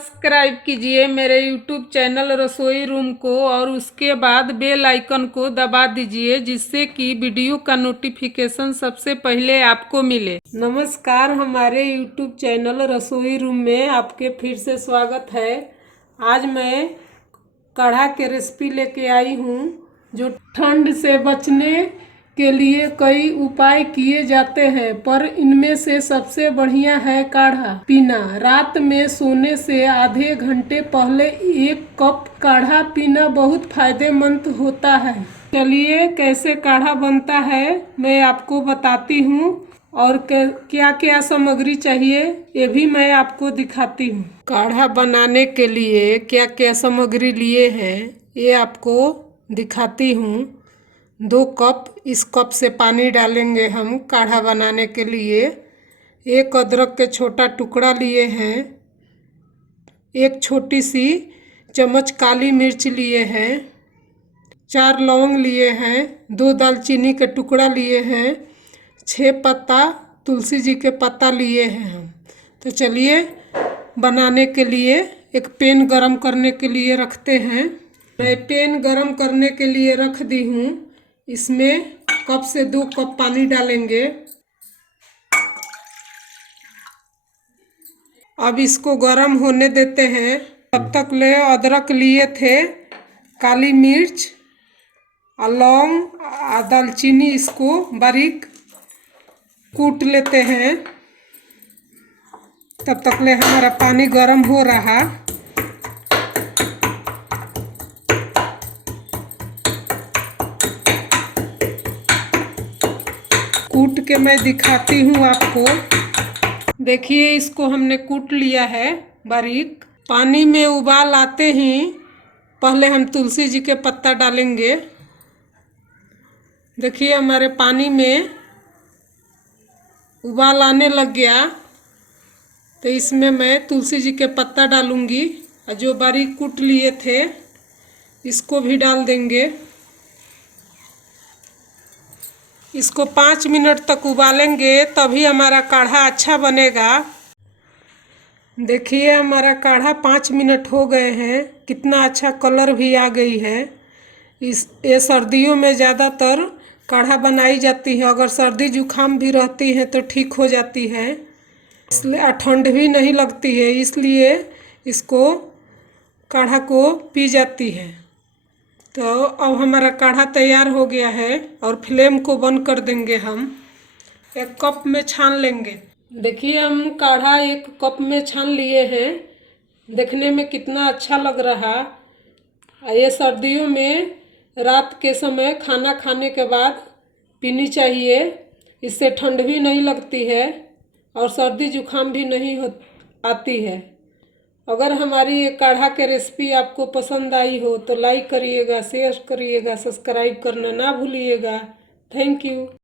Subscribe कीजिए मेरे YouTube channel रसोई रूम को और उसके बाद बेल आइकन को दबा दीजिए जिससे कि वीडियो का नोटिफिकेशन सबसे पहले आपको मिले। नमस्कार, हमारे YouTube चैनल रसोई रूम में आपके फिर से स्वागत है। आज मैं कढ़ा के रेसिपी लेके आई हूँ जो ठंड से बचने के लिए कई उपाय किए जाते हैं, पर इनमें से सबसे बढ़िया है काढ़ा पीना। रात में सोने से आधे घंटे पहले 1 कप काढ़ा पीना बहुत फायदेमंद होता है। चलिए कैसे काढ़ा बनता है मैं आपको बताती हूँ और क्या क्या सामग्री चाहिए ये भी मैं आपको दिखाती हूँ। काढ़ा बनाने के लिए क्या क्या सामग्री लिए हैं ये आपको दिखाती हूँ। 2 कप, इस कप से पानी डालेंगे हम काढ़ा बनाने के लिए। 1 अदरक के छोटा टुकड़ा लिए हैं। 1 छोटी सी चम्मच काली मिर्च लिए हैं। 4 लौंग लिए हैं। 2 दालचीनी के टुकड़ा लिए हैं। 6 पत्ता तुलसी जी के पत्ता लिए हैं हम। तो चलिए बनाने के लिए एक पैन गरम करने के लिए रखते हैं। मैं पैन गरम करने के लिए रख दी हूँ। इसमें कप से 2 कप पानी डालेंगे। अब इसको गरम होने देते हैं। तब तक ले अदरक लिए थे, काली मिर्च, लौंग, दालचीनी, इसको बारीक कूट लेते हैं। तब तक ले हमारा पानी गरम हो रहा। कूट के मैं दिखाती हूँ आपको। देखिए इसको हमने कूट लिया है बारीक। पानी में उबाल आते ही पहले हम तुलसी जी के पत्ता डालेंगे। देखिए हमारे पानी में उबाल आने लग गया, तो इसमें मैं तुलसी जी के पत्ता डालूंगी और जो बारीक कूट लिए थे इसको भी डाल देंगे। इसको 5 मिनट तक उबालेंगे तभी हमारा काढ़ा अच्छा बनेगा। देखिए हमारा काढ़ा 5 मिनट हो गए हैं, कितना अच्छा कलर भी आ गई है। ये सर्दियों में ज़्यादातर काढ़ा बनाई जाती है। अगर सर्दी जुकाम भी रहती है तो ठीक हो जाती है, इसलिए ठंड भी नहीं लगती है, इसलिए इसको काढ़ा को पी जाती है। तो अब हमारा काढ़ा तैयार हो गया है और फ्लेम को बंद कर देंगे। हम 1 कप में छान लेंगे। देखिए हम काढ़ा 1 कप में छान लिए हैं। देखने में कितना अच्छा लग रहा। ये सर्दियों में रात के समय खाना खाने के बाद पीनी चाहिए। इससे ठंड भी नहीं लगती है और सर्दी जुकाम भी नहीं आती है। अगर हमारी ये काढ़ा के रेसिपी आपको पसंद आई हो तो लाइक करिएगा, शेयर करिएगा, सब्सक्राइब करना ना भूलिएगा। Thank you.